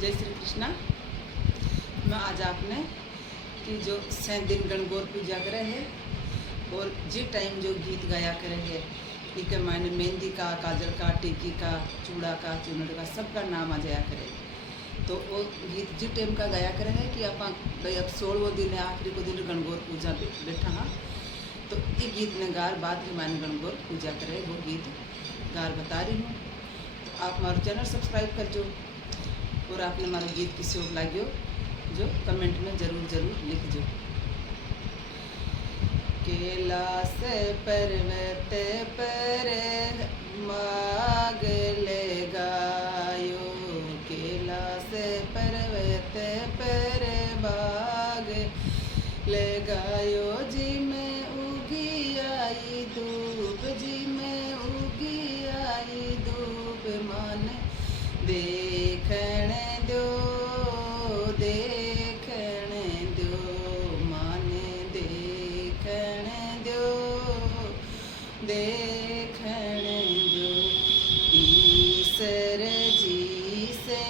जय श्री कृष्णा। मैं आज आपने कि जो 7 दिन गणगौर पूजा करे है और जी टाइम जो गीत गाया करे है इके मायने मेहंदी का, काजल का, टिक्की का, चूड़ा का, चूनड़ का सबका नाम आ जाया करे। तो वो गीत जी टाइम का गाया करे है कि आप भाई अब 16वां दिन है, आखिरी को दिन गणगौर पूजा बैठा हाँ। तो ये गीत ने गार बाद के मायने गणगौर पूजा करे वो गीत गार बता रही हूँ। तो आप हमारा चैनल सब्सक्राइब कर जो और आपने हमारा गीत किसी और लाग्यो जो कमेंट में जरूर लिख जो। कैलाश पर्वत पर माग ले गायो, कैलाश पर्वत पर बाग ले गायो, जी में उगी आई धूप, जी में उगी आई धूप, मन देखण दो, देखण दो, माने देखण दो, देखण दो। ईसर जी से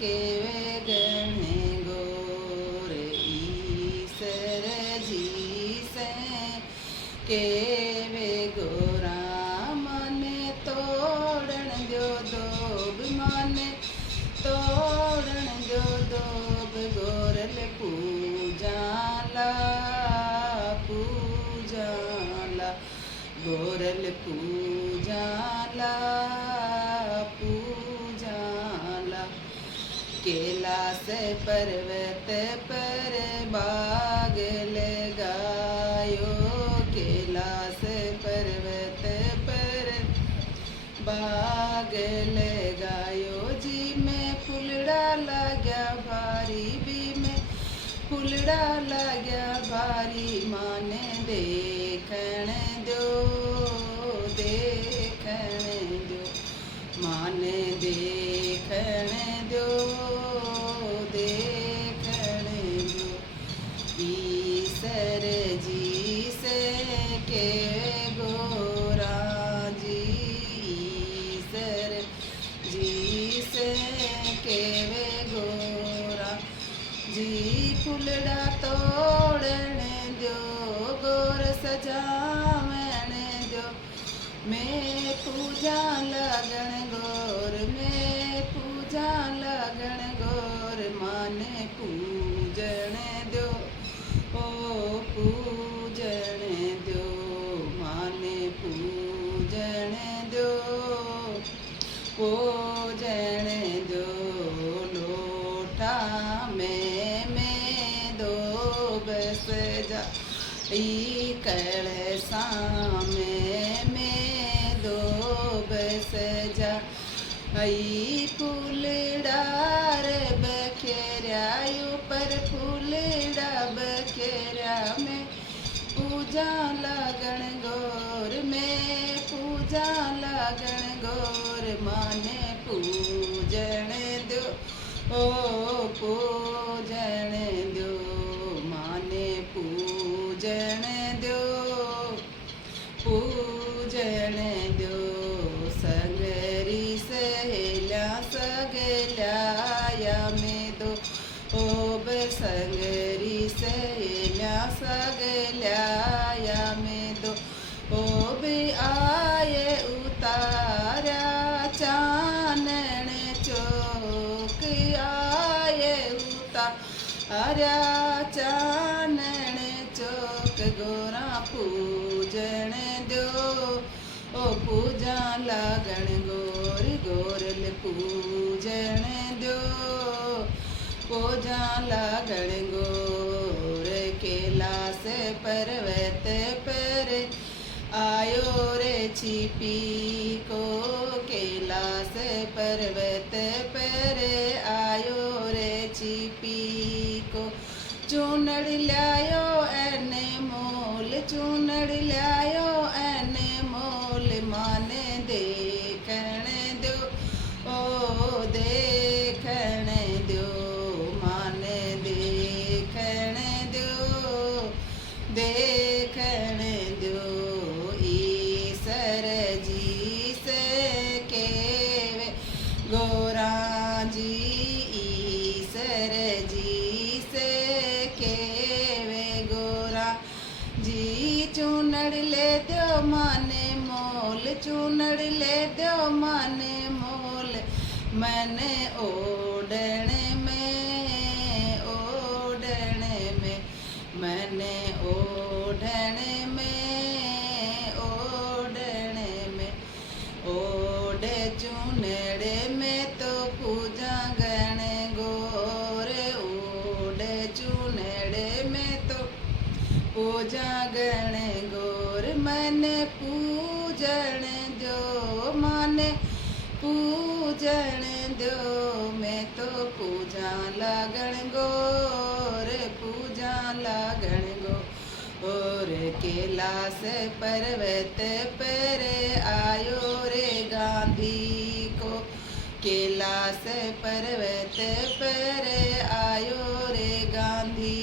केवे गण गोर, ईसर जी से केवे गोरा, माने तोड़न दो दोब, माने तोड़न दो दोब, गोरल पूजाला, पूजाला, गोरल पूजाला, पूजाला। कैलाश पर्वत पर बाग लगायो, कैलाश पर्वत पर बाग लगायो, जी में फुलड़ा लाग्या भारी, भी में फुलड़ा लाग्या भारी, माने देखण दो, देखण दो, माने देखण दो, देखण दो। ईसर जी से के गोरा जी, ईसर जी से केवे गोरा जी, फुलड़ा तोड़न दो, गोर सजावण दो, मैं पूजा लगन गोर, मैं पूजा लगन गोर, माने पूजन दो, ओ पूजन दो, माने पूजन दो, पूजन दो। लोटा में दो बस जा, ई कलसा में दो बस जा, आई फूलडार बखेरा, ऊपर फूलडा बखेरा, में पूजा लगन गोर, में पूजा लगन गोर, माने पूजन दो, ओ पूजन दो, माने पूजन दो, पूजन दो। संगरी सहेला सगलाया में दो, ओ संगरी सहेला सगलाया में दो, ओ आए उतारा चानन चौक, आए उतारा चानन चौक, गोरा पूजन दो, ओ पूजा लगन गोर, गोरल पूजन दो, पूजा लगन गोर। कैलाश पर्वत पर आयो रे छिपी को, कैलाश पर्वत पर आयो रे छिपी को, चूनड़ लायो एने मोल, चूनड़ लायो एने मोल, माने देखण दो, ओ देखण दो, माने देखण दो, देखण दो। ईसर जी से केवे गोरा मैंने ओढ़ने में, ओढ़ने में, मैंने ओढ़ने में, ओढ़ने में, ओढ़े चुनड़े में तो पूजा गण गोरे, ओढ़े चुनड़े में तो पूजा गण गोर, मैंने पूजन दो माने पूजन दो, मैं तो पूजा लागण गोर, पूजा लागण गो। और कैलाश पर्वत पर आयो रे गांधी को, कैलाश पर्वत पर आयो रे गांधी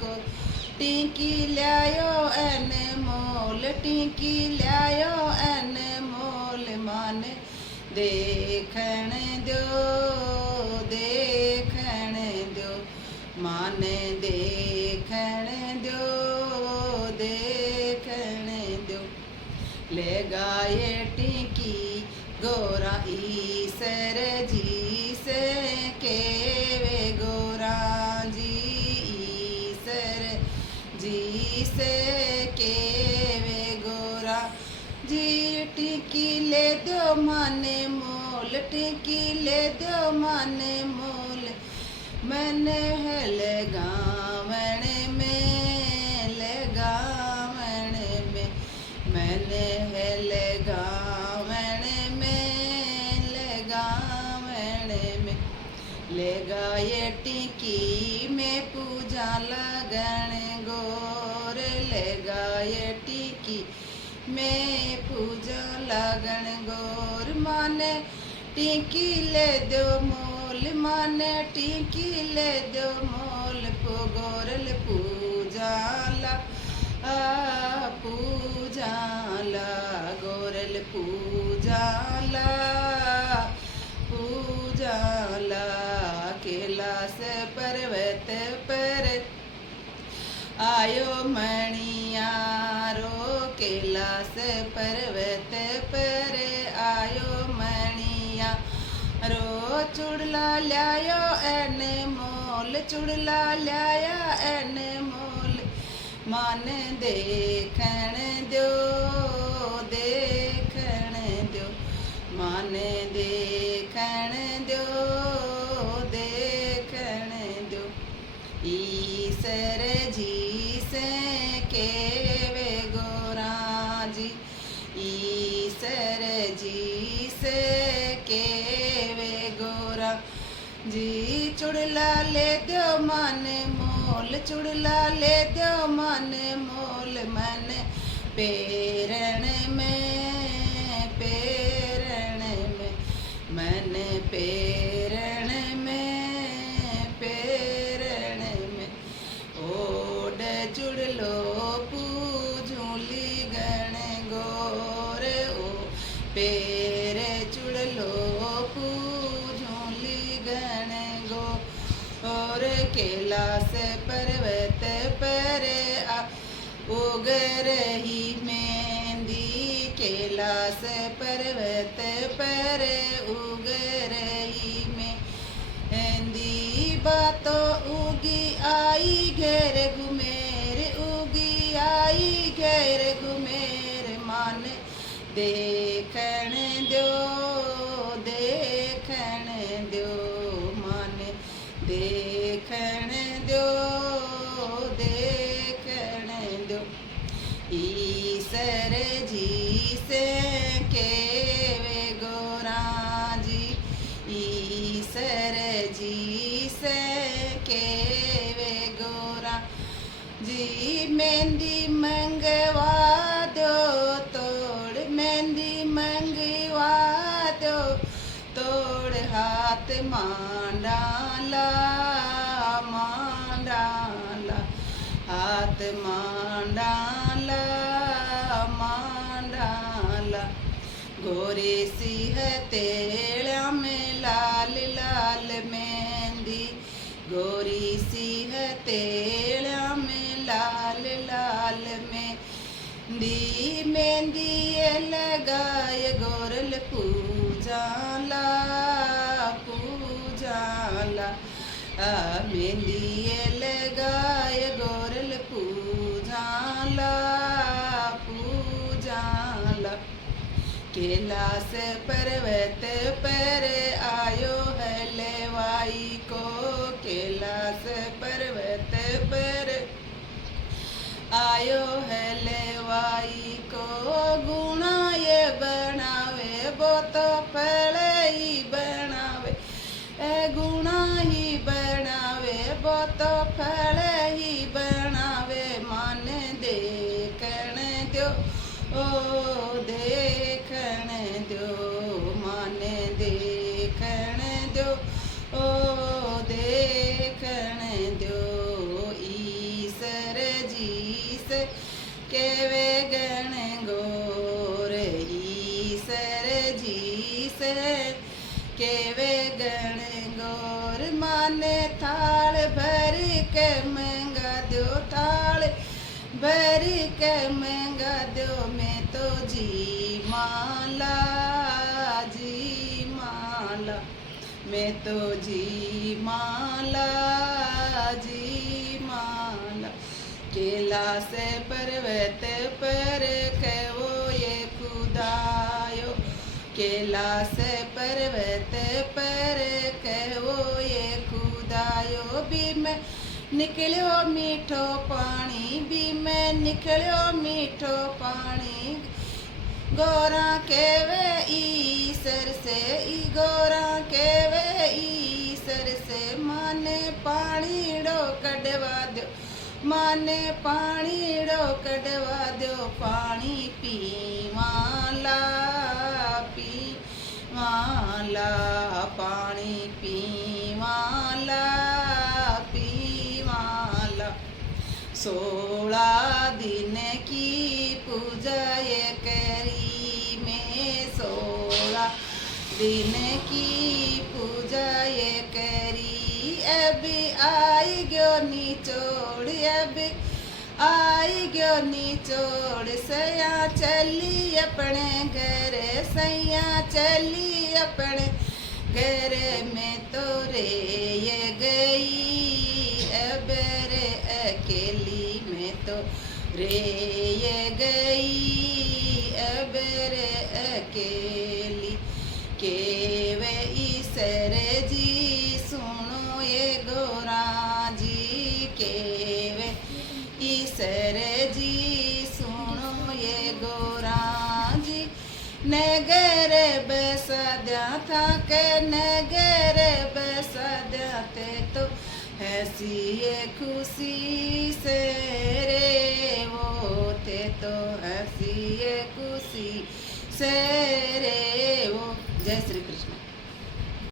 को, टिंकी लायो अनमोल, टिंकी लायो अनमोल, माने देखण दो, देखण दो, माने देखण दो, देखण दो। ले गाये टिंकी गोरा ईसर जी से केवे गोरा जी, ईसर जी से केवे गोरा जी, टिंकी ले दो माने मोल, टिंकी ले दो माने मोल, मैंने है लगावण में, लगावण में, मैंने है लगावण में, लगावण में, ले गाये टिंकी में पूजा लगन गोर, ले गाये टिंकी में पूजा लगन गोर, माने टिंकी ले दो मोल, माने टिंकी ले दो मोल, गोरल पूजा ला पूजा ला, गोरल पूजा ला पूजा ला, कैलाश पर्वत पर आयो मणियारो, कैलाश पर्वत पर आयो मणिया रो, चुड़ला लायो अनमोल, चुड़ला लाया अनमोल, मान देखण दो, देखण दो, मान देखण दो, देखण दो। ईसर जी से केवे गोरा जी, ईसर जी से केवे गोरा जी, चुड़ला ले दो माने मोल, चुड़ला ले दो माने मोल, मन पेरण में, पेरण में, मन पेरण में, पेरण में, ओढ़ चुड़लो पूजूली गण गोर, ओ पेर चुड़लो पूजूली गण गो। और कैलाश पर्वत पर उग रही मेहंदी, कैलाश पर्वत पर उग रही मेहंदी, बातों उगी आई घेर घुमेर, उगी आई घेर घुमेर, मान देखण दो, देखण दो, मान देखण दो, देखण दो। ईसर जी से केवे गोरा जी, ईसर जी से केवे गोरा जी, मेहंदी मंगवा दो तोड़, मेहंदी मंगवा दो तोड़, हाथ मांडाला, मांडाला, हाथ मांडाला, मांडाला, गोरे सिंह तेड़ा में लाल लाल मेहंदी, गोरी सिंह तेड़ा में लाल लाल मेहंदी, मेहंदी लगाए गोरल पूजा ला झाला मेहंदी लगाय गोरल पूजाला पूजाला कैलाश पर्वत पर आयो है लेवाई को कैलाश पर्वत पर आयो है लेवाई को गुणा ये बनावे वो तो फल ही बनावे गुणा ही बनावे वो तो फल ही बनावे मान देखण दो ओ देखण दो मान देखण दो ओ देखण दो ईश्वर जी से केवे गण गोर ईश्वर जी से केवे गण गोर माने थाल भर के महंगा दो थाल भर के महंगा दो मैं तो जी माला मैं तो जी माला कैलाश पर्वत पर कहो ये खुदायो कैलाश पर्वत पर कहो ये खुदायो भी मैं निकलियो मीठो पानी भी मैं निकलियो मीठो पानी गोरा केवे ईश्वर से गोरा केवे ईश्वर से माने पानी डो कड़वा दो माने पानी डो कड़वा दो पानी पी माला पानी पी माला 16 दिन की पूजा ये करी में 16 दिन की पूजा ये करी अब आई गयो निचोड़ अब आई गयो निचोड़ सैया चली अपने घर सैया चली अपने घर में तो रे ये गई अब रे अकेली में तो रे ये गई अब रे अकेली केवे ईश्वर जी सुनो ये गोरा जी केवे ईश्वर जी सुनो ये गोरा जी नगर बसद्या था के नगर बसद्या ते तो हसी खुशी से रे वो थे तो हसी खुशी से